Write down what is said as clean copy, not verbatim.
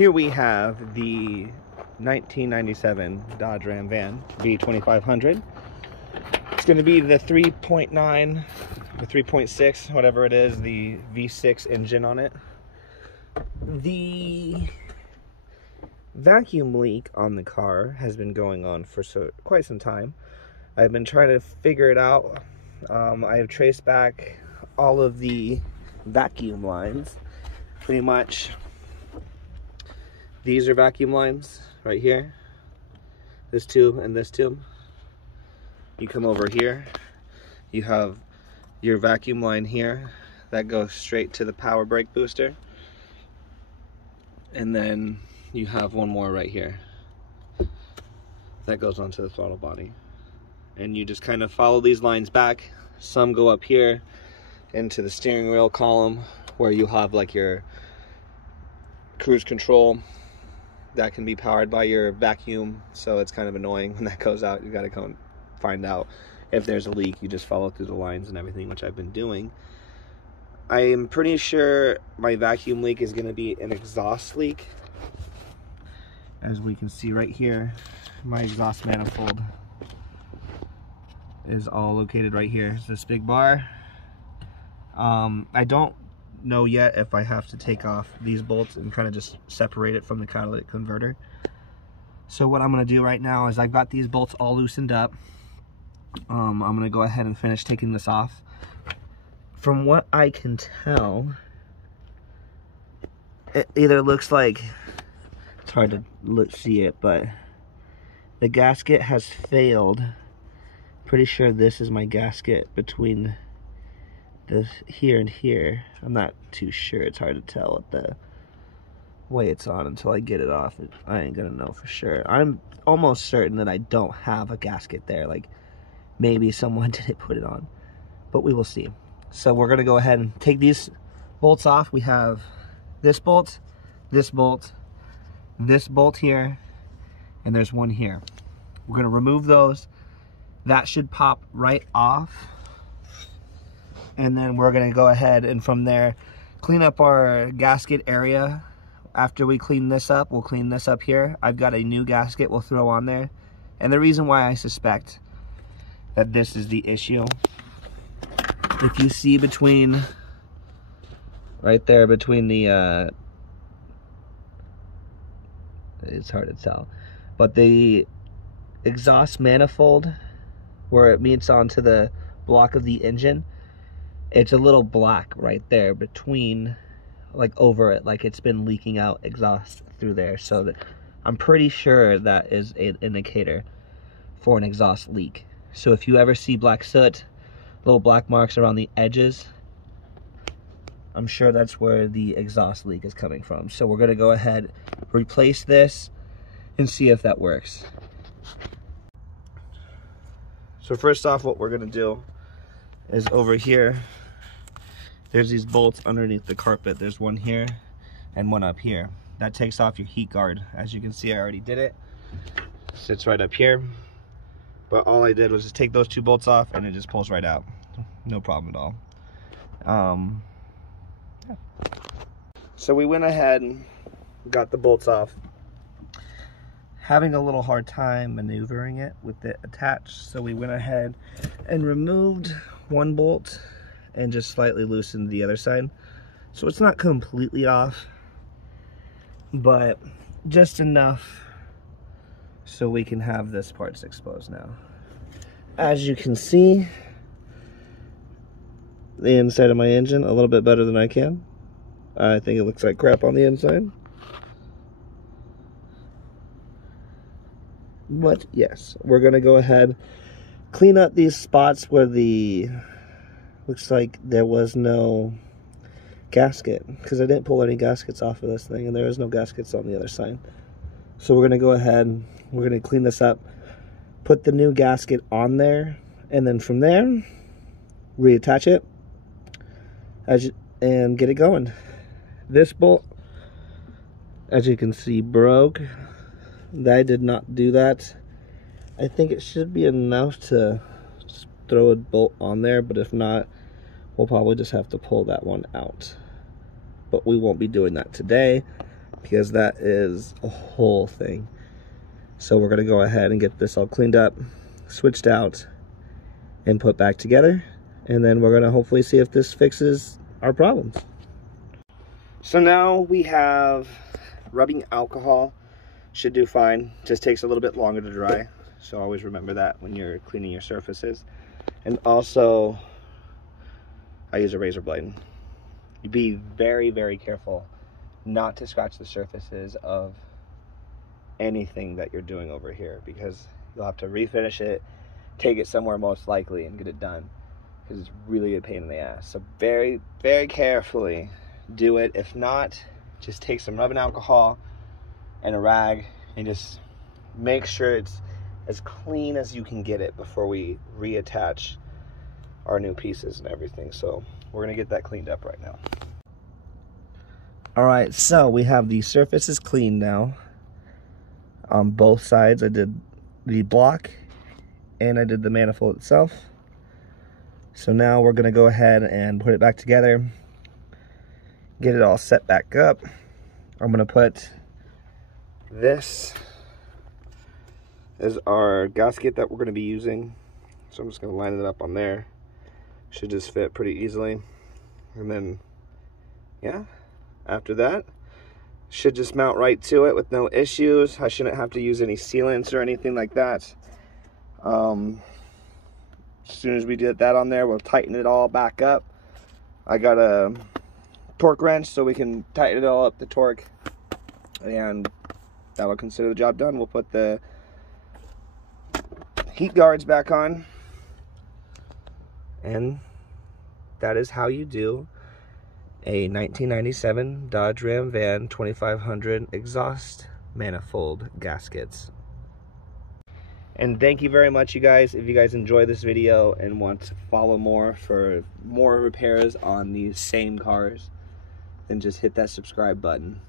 Here we have the 1997 Dodge Ram van, b2500. It's going to be the 3.9 or 3.6, whatever it is, the V6 engine on it. The vacuum leak on the car has been going on for quite some time. I've been trying to figure it out. I have traced back all of the vacuum lines. Pretty much, these are vacuum lines right here. This tube and this tube. You come over here, you have your vacuum line here that goes straight to the power brake booster. And then you have one more right here that goes onto the throttle body. And you just kind of follow these lines back. Some go up here into the steering wheel column where you have like your cruise control that can be powered by your vacuum. So it's kind of annoying when that goes out. You got to go and find out if there's a leak. You just follow through the lines and everything, which I've been doing. I am pretty sure my vacuum leak is going to be an exhaust leak. As we can see right here, my exhaust manifold is all located right here. It's this big bar. I don't know yet if I have to take off these bolts and kind of just separate it from the catalytic converter. So what I'm going to do right now is I've got these bolts all loosened up. I'm going to go ahead and finish taking this off. From what I can tell, it either looks like, it's hard to see it, but the gasket has failed. Pretty sure this is my gasket between this here and here. I'm not too sure. It's hard to tell with the way it's on until I get it off. I ain't gonna know for sure. I'm almost certain that I don't have a gasket there. Like, maybe someone didn't put it on, but we will see. So we're gonna go ahead and take these bolts off. We have this bolt, this bolt, this bolt here, and there's one here. We're gonna remove those. That should pop right off. And then we're gonna go ahead and from there, clean up our gasket area. After we clean this up, we'll clean this up here. I've got a new gasket we'll throw on there. And the reason why I suspect that this is the issue, if you see between, right there between the, it's hard to tell, but the exhaust manifold, where it meets onto the block of the engine, it's a little black right there between, like over it, like it's been leaking out exhaust through there. So that I'm pretty sure that is an indicator for an exhaust leak. So if you ever see black soot, little black marks around the edges, I'm sure that's where the exhaust leak is coming from. So we're gonna go ahead, replace this, and see if that works. So first off, what we're gonna do is over here, there's these bolts underneath the carpet. There's one here and one up here. That takes off your heat guard. As you can see, I already did it. Sits right up here. But all I did was just take those two bolts off and it just pulls right out. No problem at all. Yeah. So we went ahead and got the bolts off. Having a little hard time maneuvering it with it attached, so we went ahead and removed one bolt and just slightly loosened the other side. So it's not completely off, but just enough so we can have this parts exposed now. As you can see, the inside of my engine a little bit better than I can. I think it looks like crap on the inside. But yes, we're gonna go ahead, clean up these spots where the, looks like there was no gasket, because I didn't pull any gaskets off of this thing, and there is no gaskets on the other side. So we're gonna go ahead, we're gonna clean this up, put the new gasket on there, and then from there, reattach it, and get it going. This bolt, as you can see, broke. I did not do that. I think it should be enough to just throw a bolt on there, but if not, we'll probably just have to pull that one out. But we won't be doing that today. because that is a whole thing. So we're gonna go ahead and get this all cleaned up, switched out, and put back together. And then we're gonna hopefully see if this fixes our problems. So now we have rubbing alcohol. Should do fine, just takes a little bit longer to dry. So always remember that when you're cleaning your surfaces. And also, I use a razor blade. Be very, very careful not to scratch the surfaces of anything that you're doing over here, because you'll have to refinish it, take it somewhere most likely, and get it done, because it's really a pain in the ass. So very, very carefully do it. If not, just take some rubbing alcohol and a rag and just make sure it's as clean as you can get it before we reattach our new pieces and everything. So we're gonna get that cleaned up right now. All right, so we have the surfaces clean now on both sides. I did the block and I did the manifold itself. So now we're gonna go ahead and put it back together, get it all set back up. I'm gonna put this is our gasket that we're gonna be using. So I'm just gonna line it up on there. Should just fit pretty easily. And then, yeah, after that, should just mount right to it with no issues. I shouldn't have to use any sealants or anything like that. As soon as we get that on there, we'll tighten it all back up. I got a torque wrench so we can tighten it all up, the torque, and that will consider the job done. We'll put the heat guards back on, and that is how you do a 1997 Dodge Ram Van 2500 exhaust manifold gaskets. And thank you very much, you guys. If you guys enjoy this video and want to follow more for more repairs on these same cars, then just hit that subscribe button.